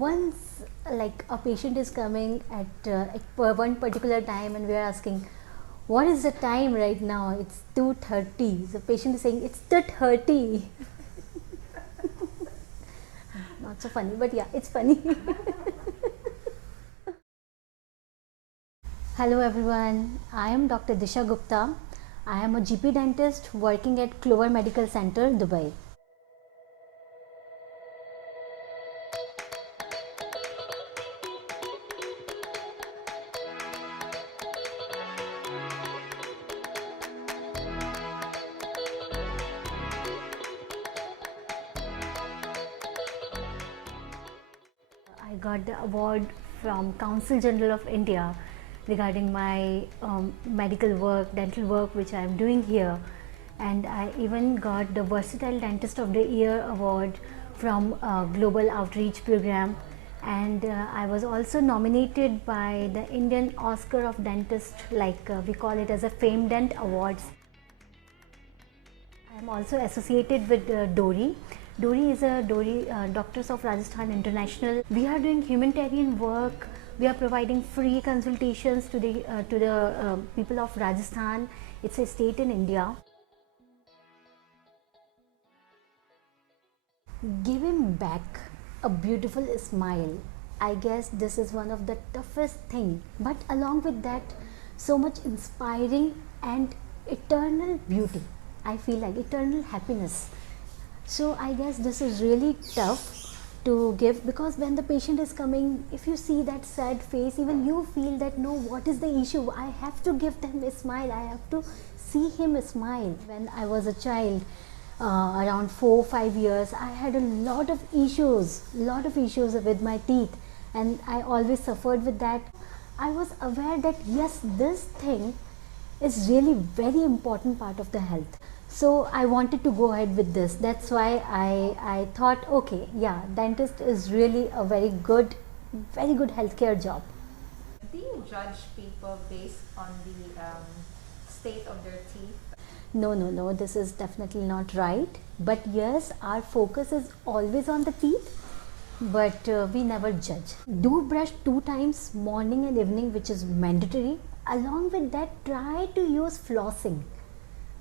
once like a patient is coming at one particular time and we are asking what is the time right now, it's 2:30, the patient is saying it's 2:30. Not so funny, but yeah, it's funny. Hello everyone, I am Dr. Disha Gupta. I am a GP dentist working at Clover Medical Center, Dubai. I got the award from Council General of India regarding my medical work, dental work which I am doing here, and I even got the Versatile Dentist of the Year award from Global Outreach Program, and I was also nominated by the Indian Oscar of Dentist, like we call it as a Fame Dent Awards. I am also associated with DORI. DORI is a Doctors of Rajasthan International. We are doing humanitarian work. We are providing free consultations to the people of Rajasthan. It's a state in India. Giving back a beautiful smile. I guess this is one of the toughest thing. But along with that, so much inspiring and eternal beauty. I feel like eternal happiness. So I guess this is really tough to give, because when the patient is coming, if you see that sad face, even you feel that no, what is the issue? I have to give them a smile. I have to see him smile. When I was a child, around 4-5 years, I had a lot of issues with my teeth, and I always suffered with that. I was aware that yes, this thing is really very important part of the health. So I wanted to go ahead with this. That's why I thought, okay, yeah, dentist is really a very good healthcare job. Do you judge people based on the state of their teeth? No, this is definitely not right. But yes, our focus is always on the teeth, but we never judge. Do brush 2 times, morning and evening, which is mandatory. Along with that, try to use flossing.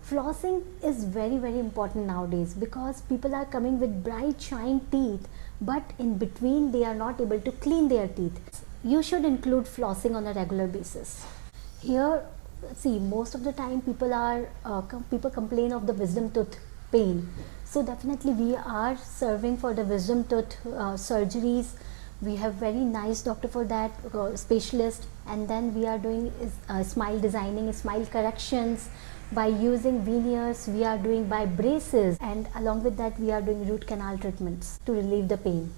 Flossing is very important nowadays, because people are coming with bright shine teeth, but in between they are not able to clean their teeth. You should include flossing on a regular basis. Here, see, most of the time people complain of the wisdom tooth pain. So definitely we are serving for the wisdom tooth surgeries. We have very nice doctor for that, specialist, and then we are doing smile designing, smile corrections by using veneers. We are doing by braces, and along with that we are doing root canal treatments to relieve the pain.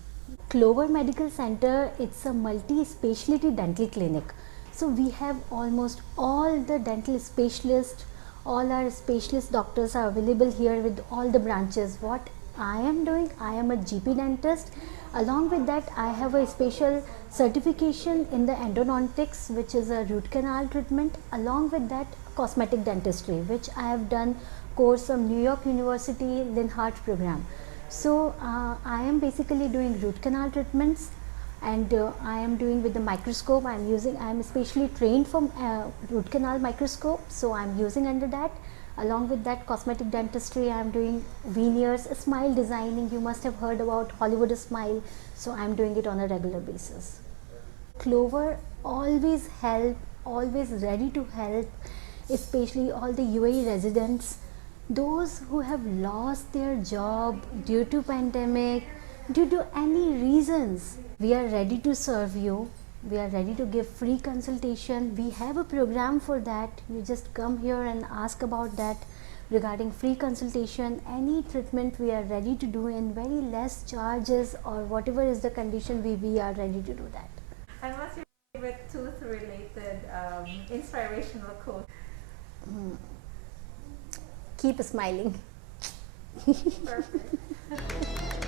Clover Medical Center, it's a multi-specialty dental clinic. So we have almost all the dental specialists, all our specialist doctors are available here with all the branches. What I am doing, I am a GP dentist. Along with that, I have a special certification in the endodontics, which is a root canal treatment. Along with that, cosmetic dentistry, which I have done course from New York University Linhart program. So I am basically doing root canal treatments, and I am doing with the microscope. I am especially trained from root canal microscope, so I am using under that. Along with that, cosmetic dentistry, I am doing veneers, smile designing. You must have heard about Hollywood smile, so I am doing it on a regular basis. Clover always help, always ready to help, especially all the UAE residents, those who have lost their job due to pandemic, due to any reasons. We are ready to serve you. We are ready to give free consultation. We have a program for that. You just come here and ask about that regarding free consultation. Any treatment we are ready to do in very less charges, or whatever is the condition, we are ready to do that. And what's your favorite tooth-related inspirational quote? Keep smiling. Perfect.